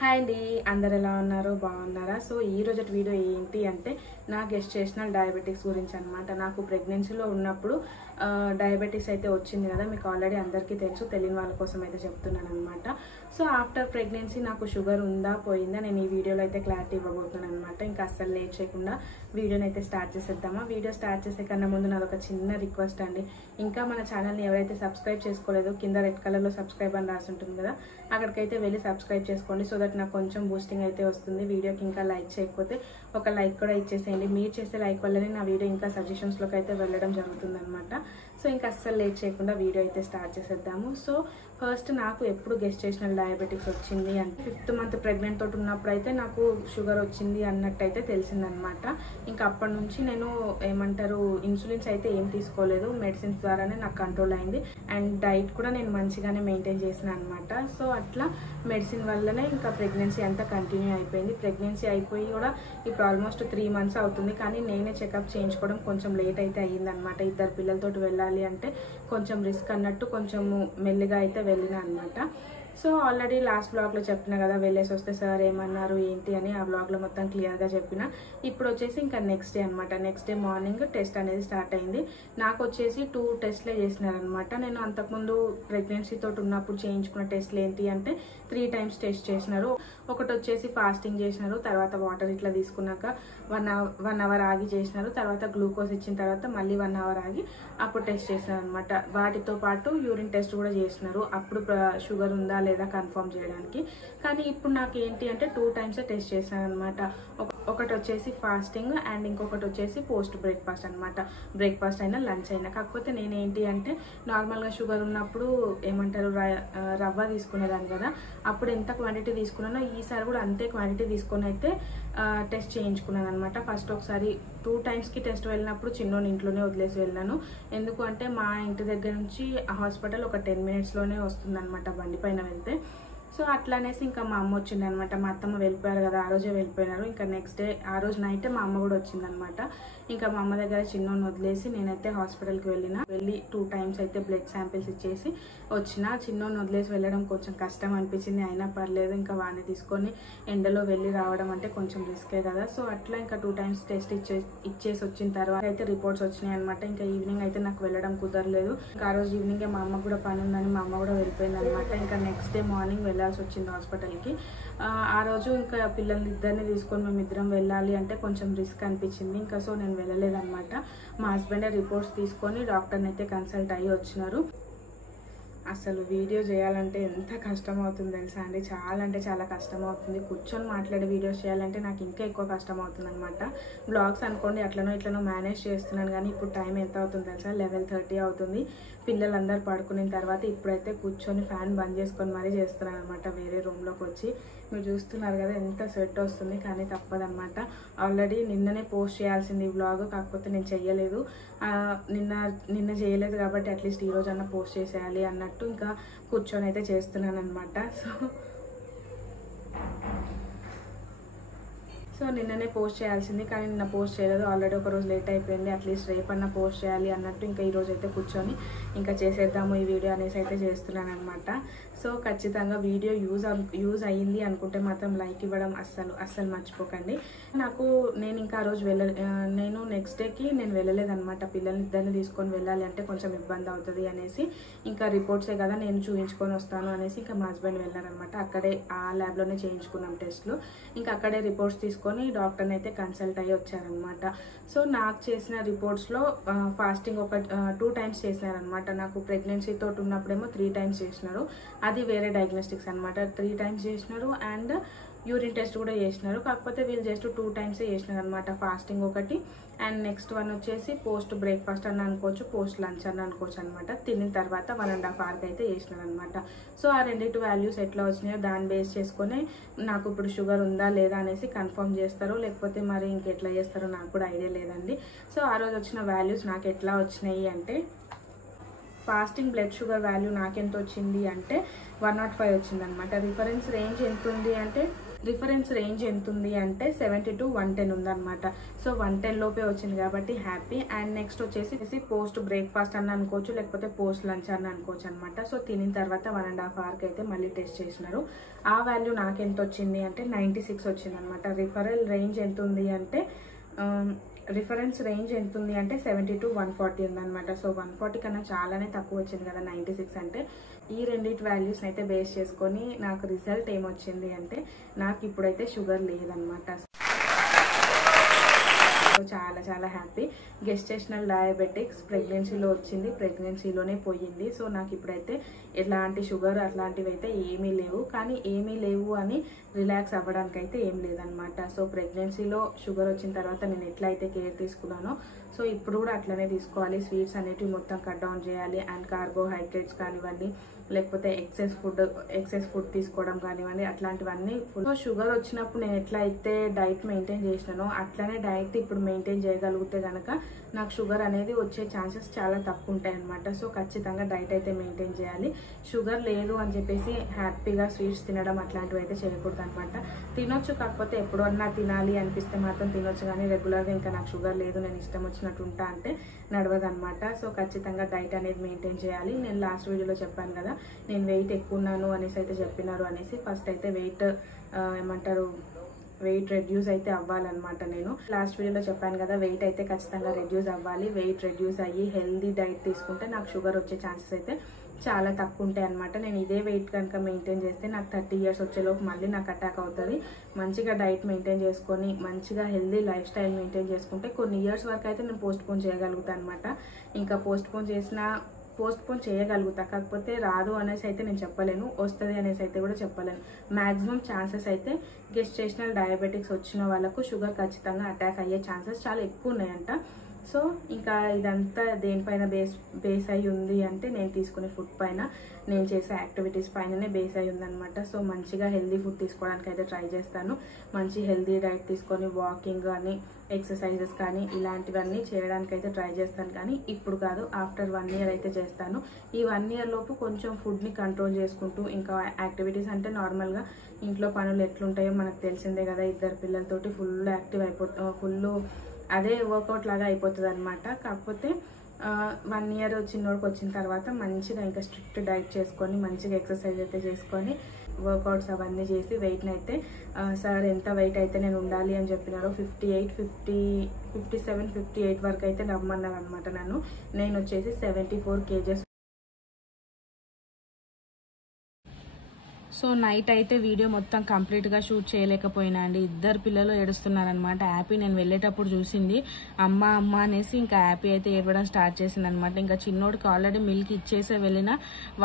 Hi అండి, అందరు ఎలా ఉన్నారు? బాగున్నారా? సో ఈ రోజు వీడియో ఏంటి అంటే నా గెస్టేషనల్ డయాబెటిక్స్ గురించి అనమాట. నాకు ప్రెగ్నెన్సీలో ఉన్నప్పుడు డయాబెటిక్స్ అయితే వచ్చింది కదా, మీకు ఆల్రెడీ అందరికీ తెలుసు, తెలియని వాళ్ళ కోసం అయితే చెప్తున్నాను అనమాట. సో ఆఫ్టర్ ప్రెగ్నెన్సీ నాకు షుగర్ ఉందా పోయిందా నేను ఈ వీడియోలో అయితే క్లారిటీ ఇవ్వబోతున్నాను అనమాట. ఇంకా అస్సలు లేట్ చేయకుండా వీడియోని అయితే స్టార్ట్ చేసేద్దామా. వీడియో స్టార్ట్ చేసే కన్నా ముందు నాది ఒక చిన్న రిక్వెస్ట్ అండి. ఇంకా మన ఛానల్ని ఎవరైతే సబ్స్క్రైబ్ చేసుకోలేదో కింద రెడ్ కలర్లో సబ్స్క్రైబ్ అని రాసి ఉంటుంది కదా, అక్కడికైతే వెళ్ళి సబ్స్క్రైబ్ చేసుకోండి. సో దట్ నాకు కొంచెం బూస్టింగ్ అయితే వస్తుంది. వీడియోకి ఇంకా లైక్ చేయకపోతే ఒక లైక్ కూడా ఇచ్చేసేయండి. మీరు చేసే లైక్ వల్లనే నా వీడియో ఇంకా సజెషన్స్లోకి అయితే వెళ్ళడం జరుగుతుంది అనమాట. సో ఇంకా అస్సలు లేట్ చేయకుండా వీడియో అయితే స్టార్ట్ చేసేద్దాము. సో ఫస్ట్ నాకు ఎప్పుడు గెస్టేషనల్ డయాబెటిక్స్ వచ్చింది అంటే 5th మంత్ ప్రెగ్నెంట్ తోటి ఉన్నప్పుడు అయితే నాకు షుగర్ వచ్చింది అన్నట్టు అయితే తెలిసిందనమాట. ఇంకా అప్పటి నుంచి నేను ఏమంటారు ఇన్సులిన్స్ అయితే ఏం తీసుకోలేదు, మెడిసిన్స్ ద్వారానే నాకు కంట్రోల్ అయింది. అండ్ డైట్ కూడా నేను మంచిగానే మెయింటైన్ చేసిన అనమాట. సో అట్లా మెడిసిన్ వల్లనే ఇంకా ప్రెగ్నెన్సీ అంతా కంటిన్యూ అయిపోయింది. ప్రెగ్నెన్సీ అయిపోయి కూడా ఇప్పుడు ఆల్మోస్ట్ 3 months అవుతుంది. కానీ నేనే చెకప్ చేయించుకోవడం కొంచెం లేట్ అయితే అయ్యిందనమాట. 2 పిల్లలతోటి వెళ్ళాలి అంటే కొంచెం రిస్క్ అన్నట్టు కొంచెం మెల్లిగా అయితే వెళ్ళిన అనమాట. సో ఆల్రెడీ లాస్ట్ బ్లాగ్లో చెప్పిన కదా, వెళ్ళేసి వస్తే సార్ ఏమన్నారు ఏంటి అని ఆ బ్లాగ్లో మొత్తం క్లియర్గా చెప్పిన. ఇప్పుడు వచ్చేసి ఇంకా నెక్స్ట్ డే అనమాట. నెక్స్ట్ డే మార్నింగ్ టెస్ట్ అనేది స్టార్ట్ అయింది. నాకు వచ్చేసి 2 టెస్ట్లే చేసినారనమాట. నేను అంతకుముందు ప్రెగ్నెన్సీ తోటి ఉన్నప్పుడు చేయించుకున్న టెస్ట్లు ఏంటి అంటే 3 times టెస్ట్ చేసినారు. ఒకటి వచ్చేసి ఫాస్టింగ్ చేసినారు, తర్వాత వాటర్ ఇట్లా తీసుకున్నాక 1 hour ఆగి చేసినారు, తర్వాత గ్లూకోజ్ ఇచ్చిన తర్వాత మళ్ళీ 1 hour ఆగి అప్పుడు టెస్ట్ చేసినారు అనమాట. వాటితో పాటు యూరిన్ టెస్ట్ కూడా చేసినారు, అప్పుడు షుగర్ ఉందా లేదా కన్ఫర్మ్ చేయడానికి. కానీ ఇప్పుడు నాకు ఏంటి అంటే 2 times టెస్ట్ చేసినారు అనమాట. ఒకటి వచ్చేసి ఫాస్టింగ్ అండ్ ఇంకొకటి వచ్చేసి పోస్ట్ బ్రేక్ఫాస్ట్ అనమాట. బ్రేక్ఫాస్ట్ అయినా లంచ్ అయినా. కాకపోతే నేను ఏంటి అంటే నార్మల్గా షుగర్ ఉన్నప్పుడు ఏమంటారు రవ్వ తీసుకునేదాన్ని కదా, అప్పుడు ఎంత క్వాంటిటీ తీసుకున్నానో ఈసారి కూడా అంతే క్వాంటిటీ తీసుకొని అయితే టెస్ట్ చేయించుకున్నాను అనమాట. ఫస్ట్ ఒకసారి 2 timesకి టెస్ట్ వెళ్ళినప్పుడు చిన్నోని ఇంట్లోనే వదిలేసి వెళ్ళాను. ఎందుకు అంటే మా ఇంటి దగ్గర నుంచి హాస్పిటల్ ఒక 10 minutesలోనే వస్తుంది అనమాట బండి పైన వెళ్తే. సో అట్లా అనేసి ఇంకా మా అమ్మ వచ్చింది అనమాట. మా అత్తమ్మ వెళ్ళిపోయారు కదా, ఆ రోజే వెళ్ళిపోయినారు. ఇంకా నెక్స్ట్ డే ఆ రోజు నైటే మా అమ్మ కూడా వచ్చిందనమాట. ఇంకా మా అమ్మ దగ్గర చిన్నోని వదిలేసి నేనైతే హాస్పిటల్కి వెళ్ళి 2 times అయితే బ్లడ్ శాంపిల్స్ ఇచ్చేసి వచ్చిన. చిన్నోని వదిలేసి వెళ్ళడం కొంచెం కష్టం అనిపించింది, అయినా పర్లేదు ఇంకా వాడిని తీసుకొని ఎండలో వెళ్ళి రావడం అంటే కొంచెం రిస్కే కదా. సో అట్లా ఇంకా 2 times టెస్ట్ ఇచ్చేసి వచ్చిన తర్వాత అయితే రిపోర్ట్స్ వచ్చినాయి అనమాట. ఇంకా ఈవినింగ్ అయితే నాకు వెళ్ళడం కుదరలేదు. ఇంకా ఆ రోజు ఈవినింగే మా అమ్మ కూడా పని ఉందని మా అమ్మ కూడా వెళ్ళిపోయింది అనమాట. ఇంకా నెక్స్ట్ డే మార్నింగ్ వెళ్ళాల్సి వచ్చింది హాస్పిటల్కి. ఆ రోజు ఇంకా పిల్లల్ని ఇద్దరిని తీసుకొని మేమిద్దరం వెళ్ళాలి అంటే కొంచెం రిస్క్ అనిపించింది. ఇంకా సో నేను వెళ్ళలేదన్నమాట. మా హస్బెండే రిపోర్ట్స్ తీసుకొని డాక్టర్ని అయితే కన్సల్ట్ అయ్యి వచ్చినారు. అసలు వీడియో చేయాలంటే ఎంత కష్టం అవుతుంది తెలుసా అండి, చాలా అంటే చాలా కష్టం అవుతుంది. కూర్చొని మాట్లాడే వీడియోస్ చేయాలంటే నాకు ఇంకా ఎక్కువ కష్టం అవుతుంది అనమాట. బ్లాగ్స్ అనుకోండి అట్లనో మేనేజ్ చేస్తున్నాను, కానీ ఇప్పుడు టైం ఎంత అవుతుంది తెలుసా, 11:30 అవుతుంది. పిల్లలందరూ పడుకున్న తర్వాత ఇప్పుడైతే కూర్చొని ఫ్యాన్ బంద్ చేసుకొని మరీ చేస్తున్నాను అనమాట. వేరే రూమ్లోకి వచ్చి మీరు చూస్తున్నారు కదా ఎంత స్వెట్ వస్తుంది, కానీ తప్పదనమాట. ఆల్రెడీ నిన్ననే పోస్ట్ చేయాల్సింది ఈ వ్లాగ్, కాకపోతే నేను చెయ్యలేదు. నిన్న చేయలేదు కాబట్టి అట్లీస్ట్ ఈరోజు అన్న పోస్ట్ చేసేయాలి అన్నట్టు ఇంకా కూర్చొని అయితే చేస్తున్నాను అనమాట. సో నిన్ననే పోస్ట్ చేయాల్సింది, కానీ నిన్న పోస్ట్ చేయలేదు. ఆల్రెడీ ఒక రోజు లేట్ అయిపోయింది. అట్లీస్ట్ రేపన్నా పోస్ట్ చేయాలి అన్నట్టు ఇంకా ఈరోజు అయితే కూర్చొని ఇంకా చేసేద్దాము ఈ వీడియో అనేసి అయితే చేస్తున్నాను అనమాట. సో ఖచ్చితంగా వీడియో యూజ్ అయ్యింది అనుకుంటే మాత్రం లైక్ ఇవ్వడం అస్సలు మర్చిపోకండి. నేను ఇంకా ఆ రోజు నేను నెక్స్ట్ డేకి నేను వెళ్ళలేదన్నమాట. పిల్లల్ని ఇద్దరిని తీసుకొని వెళ్ళాలి అంటే కొంచెం ఇబ్బంది అవుతుంది అనేసి ఇంకా రిపోర్ట్సే కదా నేను చూపించుకొని వస్తాను అనేసి ఇంకా మా హస్బెండ్ వెళ్ళారనమాట. అక్కడే ఆ ల్యాబ్లోనే చేయించుకున్నాం టెస్ట్లు. ఇంకా అక్కడే రిపోర్ట్స్ తీసుకొని డాక్టర్ని అయితే కన్సల్ట్ అయ్యి వచ్చారనమాట. సో నాకు చేసిన రిపోర్ట్స్లో ఫాస్టింగ్ ఒక 2 times చేసినారనమాట. నాకు ప్రెగ్నెన్సీ తోటి ఉన్నప్పుడేమో 3 times చేసినారు, అది వేరే డయాగ్నోస్టిక్స్ అనమాట. 3 times చేసినారు అండ్ యూరిన్ టెస్ట్ కూడా చేసినారు. కాకపోతే వీళ్ళు జస్ట్ 2 times చేసినారు అనమాట. ఫాస్టింగ్ ఒకటి అండ్ నెక్స్ట్ వన్ వచ్చేసి పోస్ట్ బ్రేక్ఫాస్ట్ అని అనుకోవచ్చు, పోస్ట్ లంచ్ అని అనుకోవచ్చు అనమాట. తినిన తర్వాత 1.5 hours అయితే చేసినారు అనమాట. సో ఆ రెండింటి వాల్యూస్ ఎట్లా వచ్చినాయో దాన్ని బేస్ చేసుకొని నాకు ఇప్పుడు షుగర్ ఉందా లేదా అనేసి కన్ఫర్మ్ చేస్తారు, లేకపోతే మరి ఇంకెట్లా చేస్తారో నాకు కూడా ఐడియా లేదండి. సో ఆ రోజు వచ్చిన వాల్యూస్ నాకు ఎట్లా వచ్చినాయి అంటే ఫాస్టింగ్ బ్లడ్ షుగర్ వాల్యూ నాకెంత వచ్చింది అంటే 105 వచ్చిందనమాట. రిఫరెన్స్ రేంజ్ ఎంత ఉంది అంటే 70 to 110 ఉందన్నమాట. సో 110 లోపే వచ్చింది కాబట్టి హ్యాపీ. అండ్ నెక్స్ట్ వచ్చేసి పోస్ట్ బ్రేక్ఫాస్ట్ అని అనుకోవచ్చు, లేకపోతే పోస్ట్ లంచ్ అని అనుకోవచ్చు అనమాట. సో తినిన తర్వాత 1.5 hours అయితే మళ్ళీ టెస్ట్ చేసినారు. ఆ వాల్యూ నాకు ఎంత వచ్చింది అంటే 96 వచ్చిందనమాట. రిఫరెన్స్ రేంజ్ ఎంత ఉంది అంటే 70 to 140 ఉందన్నమాట. సో 140 కన్నా చాలానే తక్కువ వచ్చింది కదా 96 అంటే. ఈ రెండింటి వాల్యూస్ని అయితే బేస్ చేసుకొని నాకు రిజల్ట్ ఏమొచ్చింది అంటే నాకు ఇప్పుడైతే షుగర్ లేదనమాట. చాలా చాలా హ్యాపీ. గెస్టేషనల్ డయాబెటిక్స్ ప్రెగ్నెన్సీలో వచ్చింది, ప్రెగ్నెన్సీలోనే పోయింది. సో నాకు ఇప్పుడైతే ఎలాంటి షుగర్ అట్లాంటివి అయితే ఏమీ లేవు. కానీ ఏమీ లేవు అని రిలాక్స్ అవ్వడానికి అయితే ఏం లేదనమాట. సో ప్రెగ్నెన్సీలో షుగర్ వచ్చిన తర్వాత నేను ఎట్లా అయితే కేర్ తీసుకున్నానో సో ఇప్పుడు కూడా అట్లనే తీసుకోవాలి. స్వీట్స్ అనేటివి మొత్తం కట్ డౌన్ చేయాలి. అండ్ కార్బోహైడ్రేట్స్ కానివ్వండి, లేకపోతే ఎక్సెస్ ఫుడ్ తీసుకోవడం కానివ్వండి, అట్లాంటివన్నీ. సో షుగర్ వచ్చినప్పుడు నేను ఎట్లా అయితే డైట్ మెయింటైన్ చేసినానో అట్లనే డైట్ ఇప్పుడు మెయింటైన్ చేయగలిగితే కనుక నాకు షుగర్ అనేది వచ్చే ఛాన్సెస్ చాలా తక్కువ ఉంటాయి అనమాట. సో ఖచ్చితంగా డైట్ అయితే మెయింటైన్ చేయాలి. షుగర్ లేదు అని చెప్పేసి హ్యాపీగా స్వీట్స్ తినడం అట్లాంటివి అయితే చేయకూడదు అనమాట. తినొచ్చు, కాకపోతే ఎప్పుడన్నా తినాలి అనిపిస్తే మాత్రం తినొచ్చు. కానీ రెగ్యులర్గా ఇంకా నాకు షుగర్ లేదు, నేను ఇష్టం వచ్చినట్టు ఉంటా అంటే నడవదనమాట. సో ఖచ్చితంగా డైట్ అనేది మెయింటైన్ చేయాలి. నేను లాస్ట్ వీడియోలో చెప్పాను కదా నేను వెయిట్ ఎక్కువ ఉన్నాను అనేసి అయితే చెప్పినారు అనేసి. ఫస్ట్ అయితే వెయిట్ రెడ్యూస్ అయితే అవ్వాలన్నమాట. నేను లాస్ట్ వీడియోలో చెప్పాను కదా వెయిట్ అయితే ఖచ్చితంగా రెడ్యూస్ అవ్వాలి. వెయిట్ రెడ్యూస్ అయ్యి హెల్దీ డైట్ తీసుకుంటే నాకు షుగర్ వచ్చే ఛాన్సెస్ అయితే చాలా తక్కువ ఉంటాయి అనమాట. నేను ఇదే వెయిట్ కనుక మెయింటైన్ చేస్తే నాకు 30 years వచ్చేలోపు మళ్ళీ నాకు అటాక్ అవుతుంది. మంచిగా డైట్ మెయింటైన్ చేసుకొని మంచిగా హెల్దీ లైఫ్ స్టైల్ మెయింటైన్ చేసుకుంటే కొన్ని ఇయర్స్ వరకు అయితే నేను పోస్ట్పోన్ చేయగలుగుతాను అనమాట. ఇంకా పోస్ట్పోన్ చేయగలుగుతా, కాకపోతే రాదు అనేసి అయితే నేను చెప్పలేను, వస్తుంది అనేసి అయితే కూడా చెప్పలేను. మ్యాక్సిమం ఛాన్సెస్ అయితే గెస్టేషనల్ డయాబెటిక్స్ వచ్చిన వాళ్ళకు షుగర్ ఖచ్చితంగా అటాక్ అయ్యే ఛాన్సెస్ చాలా ఎక్కువ ఉన్నాయంట. సో ఇంకా ఇదంతా దేనిపైన బేస్ అయి ఉంది అంటే నేను తీసుకునే ఫుడ్ పైన, నేను చేసే యాక్టివిటీస్ పైననే బేస్ అయి ఉందనమాట. సో మంచిగా హెల్దీ ఫుడ్ తీసుకోవడానికి అయితే ట్రై చేస్తాను. మంచి హెల్దీ డైట్ తీసుకొని వాకింగ్ కానీ ఎక్సర్సైజెస్ కానీ ఇలాంటివన్నీ చేయడానికి అయితే ట్రై చేస్తాను. కానీ ఇప్పుడు కాదు, ఆఫ్టర్ 1 year అయితే చేస్తాను. ఈ 1 year లోపు కొంచెం ఫుడ్ని కంట్రోల్ చేసుకుంటూ ఇంకా యాక్టివిటీస్ అంటే నార్మల్గా ఇంట్లో పనులు ఎట్లుంటాయో మనకు తెలిసిందే కదా. 2 పిల్లలతోటి ఫుల్ యాక్టివ్ అదే వర్కౌట్ లాగా అయిపోతుంది అనమాట. కాకపోతే 1 year చిన్నోడికి వచ్చిన తర్వాత మంచిగా ఇంకా స్ట్రిక్ట్ డైట్ చేసుకొని మంచిగా ఎక్సర్సైజ్ అయితే చేసుకొని వర్కౌట్స్ అవన్నీ చేసి వెయిట్ని అయితే సార్ ఎంత వెయిట్ అయితే నేను ఉండాలి అని చెప్పినారో 57, 58 వరకు అయితే రమ్మన్నారు అనమాట. నేను వచ్చేసి 74 kgs. సో నైట్ అయితే వీడియో మొత్తం కంప్లీట్గా షూట్ చేయలేకపోయినా అండి. 2 పిల్లలు ఏడుస్తున్నారనమాట. హ్యాపీ నేను వెళ్ళేటప్పుడు చూసింది అమ్మ అనేసి ఇంకా హ్యాపీ అయితే ఏడవడం స్టార్ట్ చేసింది అనమాట. ఇంకా చిన్నోడికి ఆల్రెడీ మిల్క్ ఇచ్చేసే వెళ్ళినా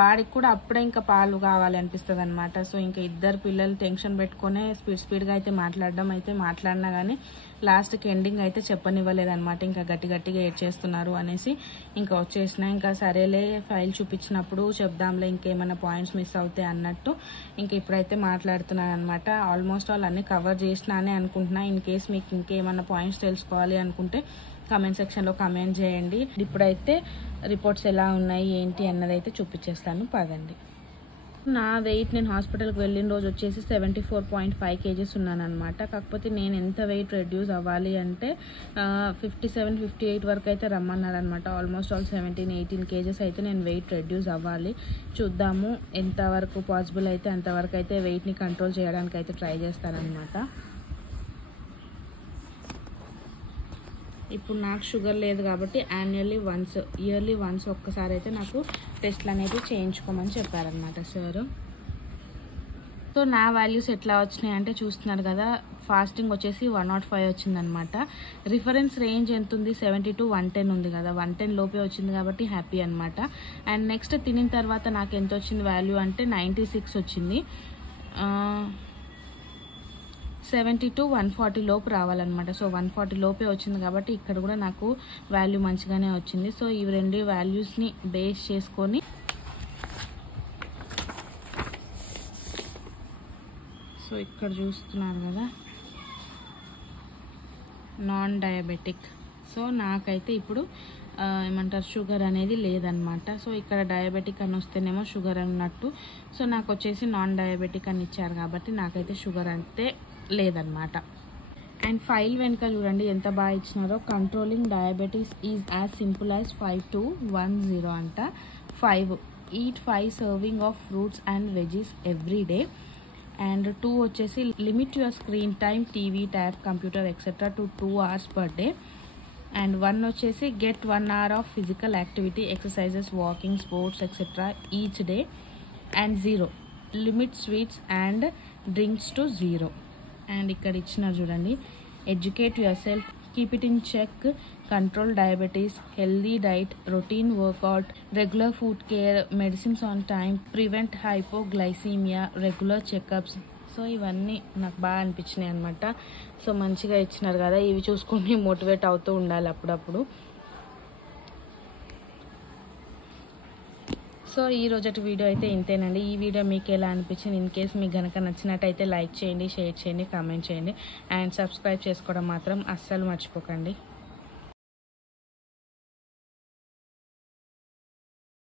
వాడికి కూడా అప్పుడే ఇంకా పాలు కావాలి అనిపిస్తుంది అనమాట. సో ఇంకా 2 పిల్లలు టెన్షన్ పెట్టుకునే స్పీడ్గా అయితే మాట్లాడినా కానీ లాస్ట్కి ఎండింగ్ అయితే చెప్పనివ్వలేదన్నమాట. ఇంకా గట్టిగా ఏడ్చేస్తున్నారు అనేసి ఇంకా వచ్చేసిన. ఇంకా సరేలే ఫైల్ చూపించినప్పుడు చెప్దాంలే ఇంకేమైనా పాయింట్స్ మిస్ అవుతాయి అన్నట్టు ఇంకా ఇప్పుడైతే మాట్లాడుతున్నాను అనమాట. ఆల్మోస్ట్ ఆల్ అన్ని కవర్ చేసినా అని అనుకుంటున్నా. ఇన్ కేస్ మీకు ఇంకేమైనా పాయింట్స్ తెలుసుకోవాలి అనుకుంటే కామెంట్ సెక్షన్లో కామెంట్ చేయండి. ఇప్పుడైతే రిపోర్ట్స్ ఎలా ఉన్నాయి ఏంటి అన్నది అయితే చూపించేస్తాను, పదండి. నా వెయిట్ నేను హాస్పిటల్కి వెళ్ళిన రోజు వచ్చేసి 74.5 kgs ఉన్నాను అనమాట. కాకపోతే నేను ఎంత వెయిట్ రెడ్యూస్ అవ్వాలి అంటే 57, 58 వరకు అయితే రమ్మన్నారు అనమాట. ఆల్మోస్ట్ ఆల్ 17, 18 kgs అయితే నేను వెయిట్ రెడ్యూస్ అవ్వాలి. చూద్దాము ఎంతవరకు పాసిబుల్ అయితే అంతవరకు అయితే వెయిట్ని కంట్రోల్ చేయడానికి అయితే ట్రై చేస్తానన్నమాట. ఇప్పుడు నాకు షుగర్ లేదు కాబట్టి ఇయర్లీ వన్స్ ఒక్కసారి అయితే నాకు టెస్ట్లు అనేది చేయించుకోమని చెప్పారనమాట సార్. సో నా వాల్యూస్ ఎట్లా వచ్చినాయి అంటే చూస్తున్నారు కదా, ఫాస్టింగ్ వచ్చేసి 105 వచ్చిందనమాట. రిఫరెన్స్ రేంజ్ ఎంత ఉంది 70 to 110 ఉంది కదా, 110 లోపే వచ్చింది కాబట్టి హ్యాపీ అనమాట. అండ్ నెక్స్ట్ తినిన తర్వాత నాకు ఎంత వచ్చింది వాల్యూ అంటే 96 వచ్చింది. 70 to 140 లోపు రావాలన్నమాట. సో 140 లోపే వచ్చింది కాబట్టి ఇక్కడ కూడా నాకు వాల్యూ మంచిగానే వచ్చింది. సో ఈ 2 వాల్యూస్ని బేస్ చేసుకొని సో ఇక్కడ చూస్తున్నారు కదా నాన్ డయాబెటిక్. సో నాకైతే ఇప్పుడు ఏమంటారు షుగర్ అనేది లేదనమాట. సో ఇక్కడ డయాబెటిక్ అని వస్తేనేమో షుగర్ అన్నట్టు, సో నాకు వచ్చేసి నాన్ డయాబెటిక్ అని ఇచ్చారు కాబట్టి నాకైతే షుగర్ అంటే లేదనమాట. అండ్ ఫైల్ వెనుక చూడండి ఎంత బాగా ఇచ్చినారో. Controlling diabetes is as simple as 5210 అంట. 5 eat 5 serving of fruits and veggies every day. And 2 వచ్చేసి limit your screen time TV, tab, computer etcetera to 2 hours per day. And 1 వచ్చేసి get 1 hour of physical activity, exercises, walking, sports etcetera each day. And 0 limit sweets and drinks to 0. And ఇక్కడ ఇచ్చినారు చూడండి, educate yourself, keep it in check, control diabetes, healthy diet, routine workout, regular food care, medicines on time, prevent hypoglycaemia, regular checkups. So ఇవన్నీ నాకు బాగా అనిపించినాయి అనమాట. So మంచిగా ఇచ్చినారు కదా, ఇవి చూసుకొని మోటివేట్ అవుతూ ఉండాలి అప్పుడప్పుడు. సో ఈ రోజటి వీడియో అయితే ఇంతేనండి. ఈ వీడియో మీకు ఎలా అనిపించింది? ఇన్ కేస్ మీకు కనుక నచ్చినట్టయితే లైక్ చేయండి, షేర్ చేయండి, కామెంట్ చేయండి. అండ్ సబ్స్క్రైబ్ చేసుకోవడం మాత్రం అస్సలు మర్చిపోకండి.